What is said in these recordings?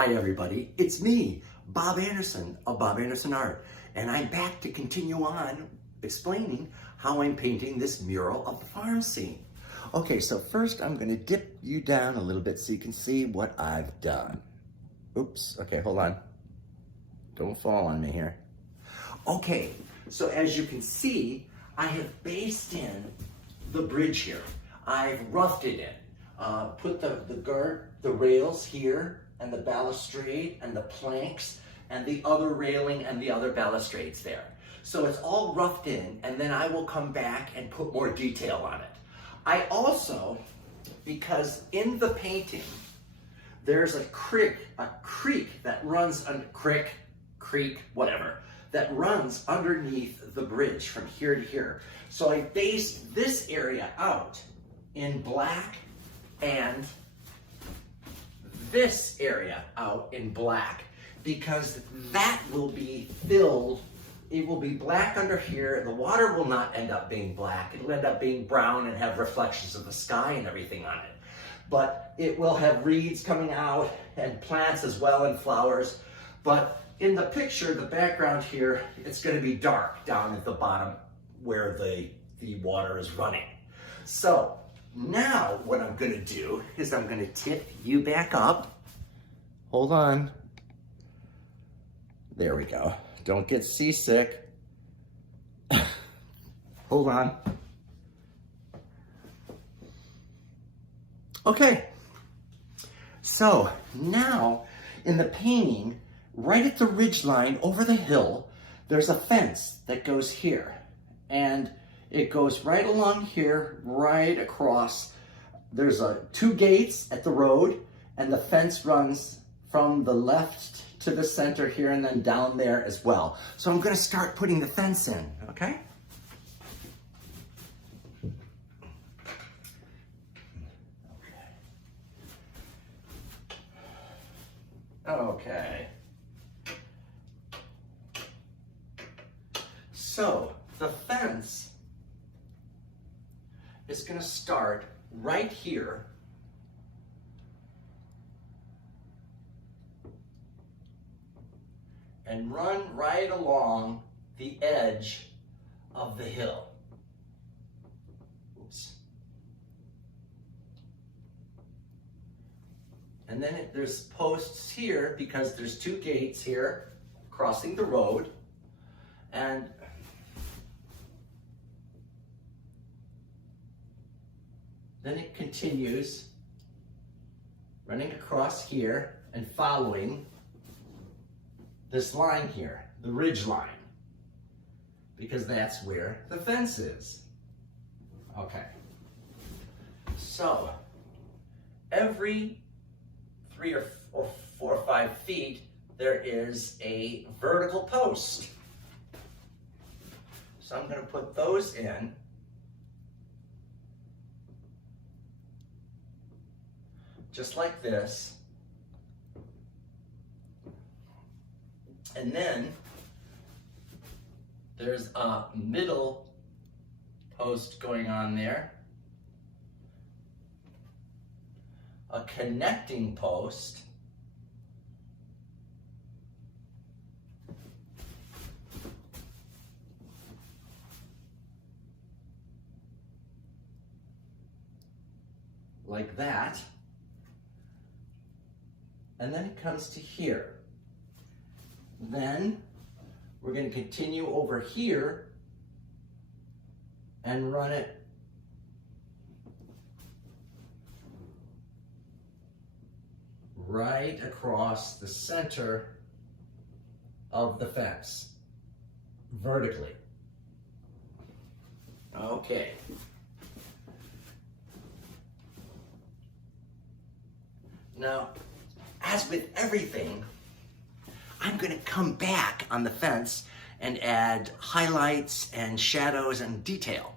Hi everybody, it's me, Bob Anderson of Bob Anderson Art, and I'm back to continue on explaining how I'm painting this mural of the farm scene. Okay, so first I'm gonna dip you down a little bit so you can see what I've done. Oops, okay, hold on. Don't fall on me here. Okay, so as you can see, I have based in the bridge here. I've roughed it in, put the rails here, and the balustrade and the planks and the other railing and the other balustrades there. So it's all roughed in, and then I will come back and put more detail on it. I also, because in the painting, there's a creek that runs whatever, that runs underneath the bridge from here to here. So I based this area out in black and this area out in black because that will be filled. It will be black under here. The water will not end up being black. It'll end up being brown and have reflections of the sky and everything on it. But it will have reeds coming out and plants as well and flowers. But in the picture, the background here, it's going to be dark down at the bottom where the water is running. So now what I'm going to do is I'm going to tip you back up. Hold on. There we go. Don't get seasick. Hold on. Okay. So now in the painting, right at the ridge line over the hill, there's a fence that goes here. And it goes right along here, right across. There's two gates at the road, and the fence runs from the left to the center here and then down there as well. So I'm gonna start putting the fence in, okay? Okay. So the fence is going to start right here and run right along the edge of the hill. Oops. And then there's posts here because there's two gates here crossing the road, and then it continues running across here and following this line here, the ridge line, because that's where the fence is. Okay. So every 3 or 4 or 5 feet, there is a vertical post. So I'm going to put those in. Just like this. And then there's a middle post going on there. A connecting post. Like that. And then it comes to here. Then we're going to continue over here and run it right across the center of the fence, vertically. Okay. Now, as with everything, I'm going to come back on the fence and add highlights and shadows and detail.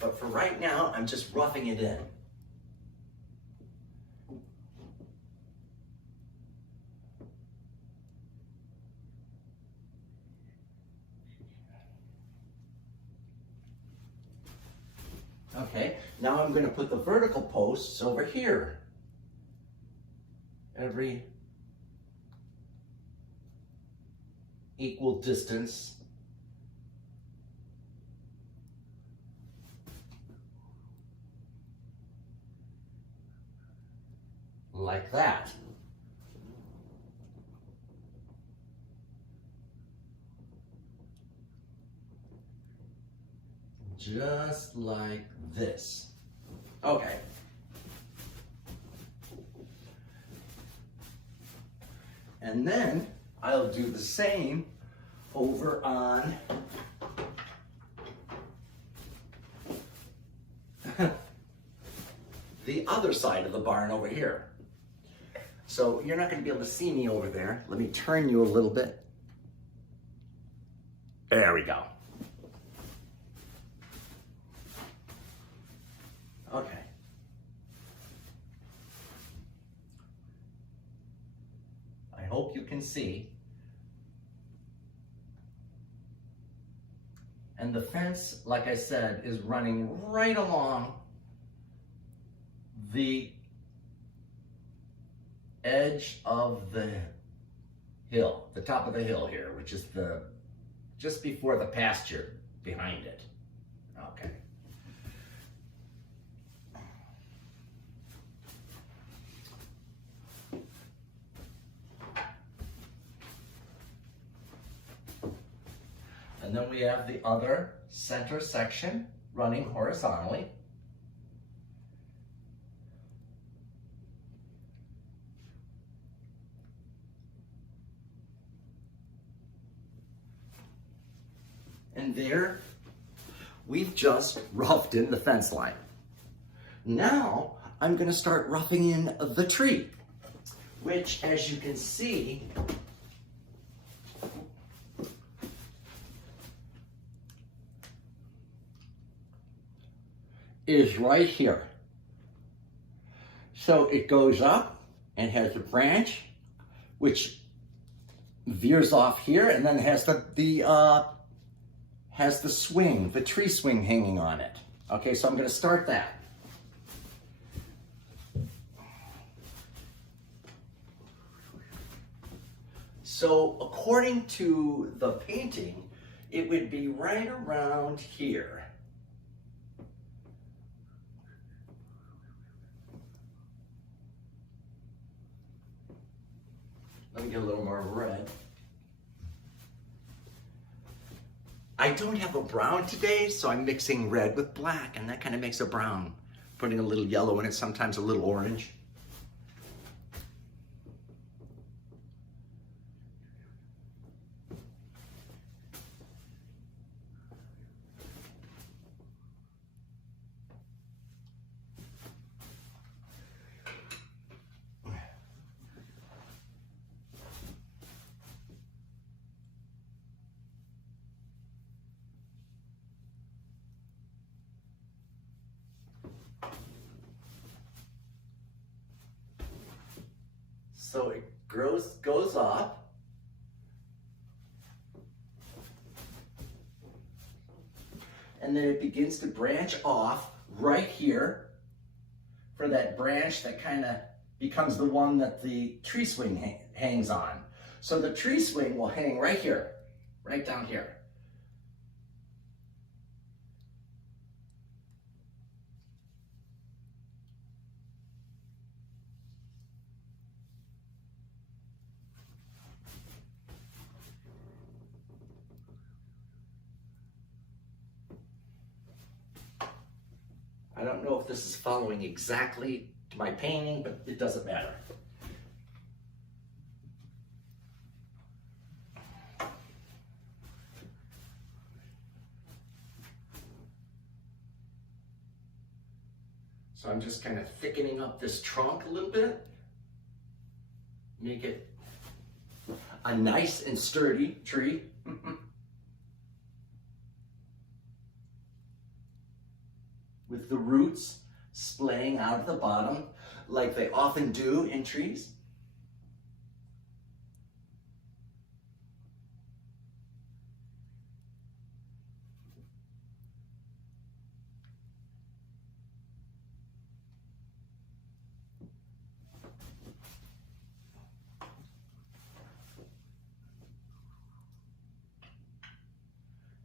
But for right now, I'm just roughing it in. Okay, now I'm going to put the vertical posts over here. every equal distance. Like that. Just like this. Okay. And then I'll do the same over on the other side of the barn over here. So you're not going to be able to see me over there. Let me turn you a little bit. There we go. Okay. I hope you can see. And the fence, like I said, is running right along the edge of the hill, the top of the hill here, which is just before the pasture behind it. Okay. And then we have the other center section running horizontally. And there, we've just roughed in the fence line. Now, I'm going to start roughing in the tree, which, as you can see, is right here. So it goes up and has a branch, which veers off here, and then has the swing, the tree swing hanging on it. Okay, so I'm going to start that. So according to the painting, it would be right around here. Let me get a little more red. I don't have a brown today, so I'm mixing red with black, and that kind of makes a brown. Putting a little yellow in it, sometimes a little orange. So it goes up. And then it begins to branch off right here for that branch that kind of becomes the one that the tree swing hangs on. So the tree swing will hang right here, right down here. I don't know if this is following exactly to my painting, but it doesn't matter. So I'm just kind of thickening up this trunk a little bit. Make it a nice and sturdy tree. With the roots splaying out of the bottom like they often do in trees.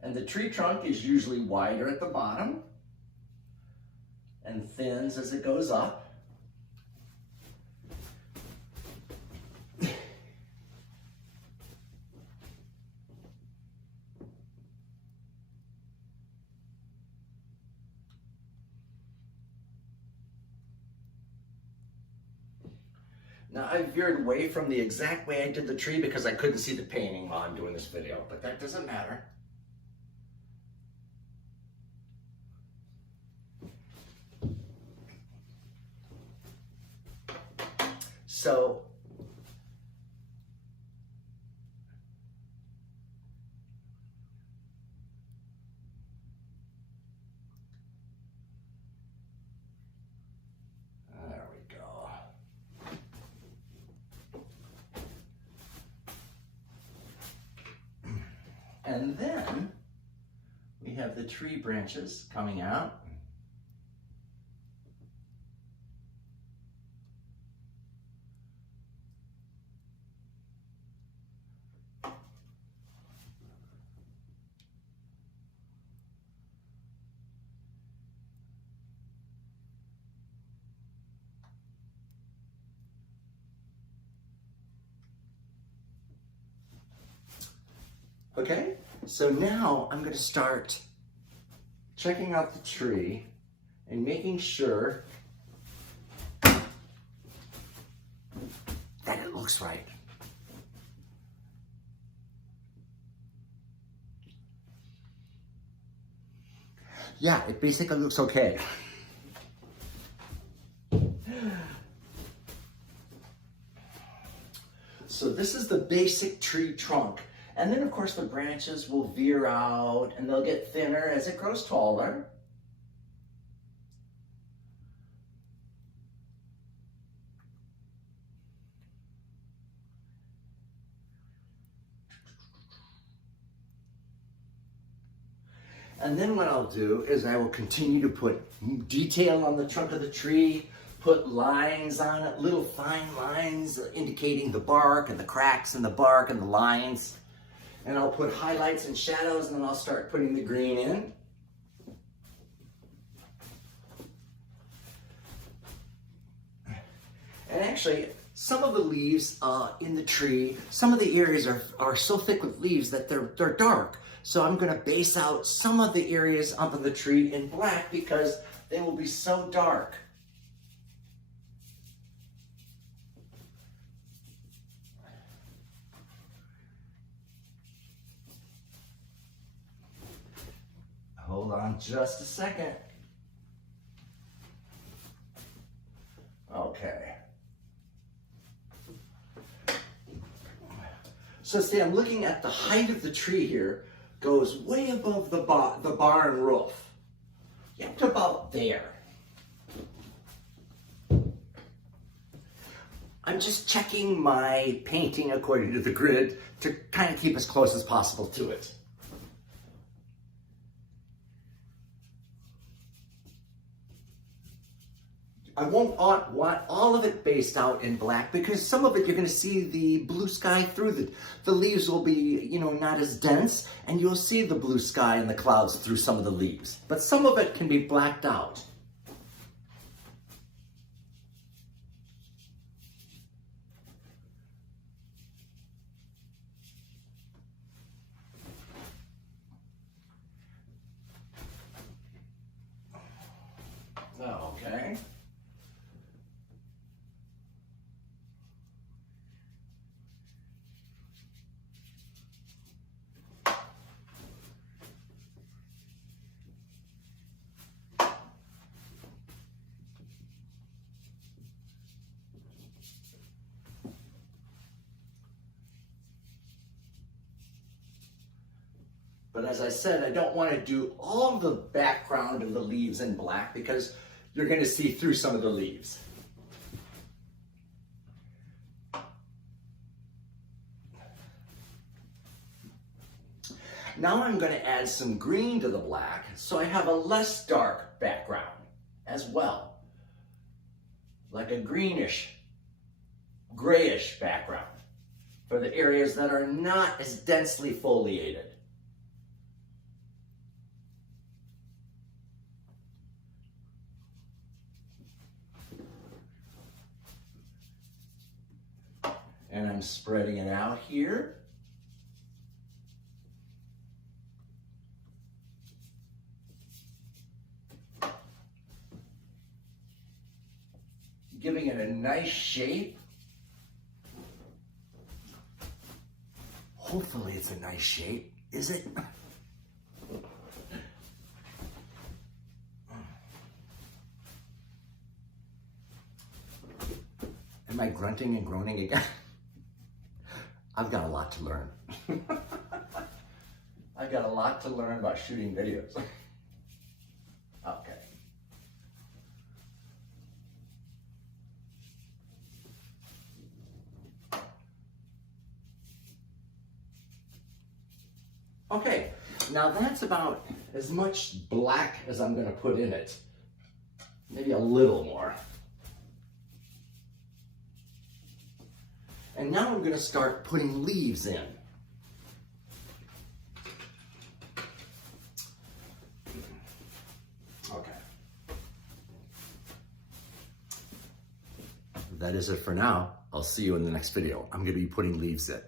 And the tree trunk is usually wider at the bottom and thins as it goes up. Now I veered away from the exact way I did the tree because I couldn't see the painting while I'm doing this video, but that doesn't matter. So there we go. And then we have the tree branches coming out. Okay, so now I'm going to start checking out the tree and making sure that it looks right. Yeah, it basically looks okay. So this is the basic tree trunk. And then of course the branches will veer out and they'll get thinner as it grows taller. And then what I'll do is I will continue to put detail on the trunk of the tree, put lines on it, little fine lines indicating the bark and the cracks in the bark and the lines. And I'll put highlights and shadows, and then I'll start putting the green in. And actually, some of the leaves in the tree, some of the areas are so thick with leaves that they're dark. So I'm gonna base out some of the areas up of the tree in black because they will be so dark. Hold on just a second. Okay. So see, I'm looking at the height of the tree here, goes way above the barn roof. Yeah, to about there. I'm just checking my painting according to the grid to kind of keep as close as possible to it. I won't want all of it based out in black because some of it you're going to see the blue sky through. The leaves will be, not as dense, and you'll see the blue sky and the clouds through some of the leaves. But some of it can be blacked out. Okay. But as I said, I don't want to do all the background of the leaves in black because you're going to see through some of the leaves. Now I'm going to add some green to the black so I have a less dark background as well. Like a greenish, grayish background for the areas that are not as densely foliated. And I'm spreading it out here. Giving it a nice shape. Hopefully it's a nice shape. Is it? Am I grunting and groaning again? I've got a lot to learn. I've got a lot to learn about shooting videos. Okay. Okay, now that's about as much black as I'm going to put in it. Maybe a little more. And now I'm going to start putting leaves in. Okay. That is it for now. I'll see you in the next video. I'm going to be putting leaves in.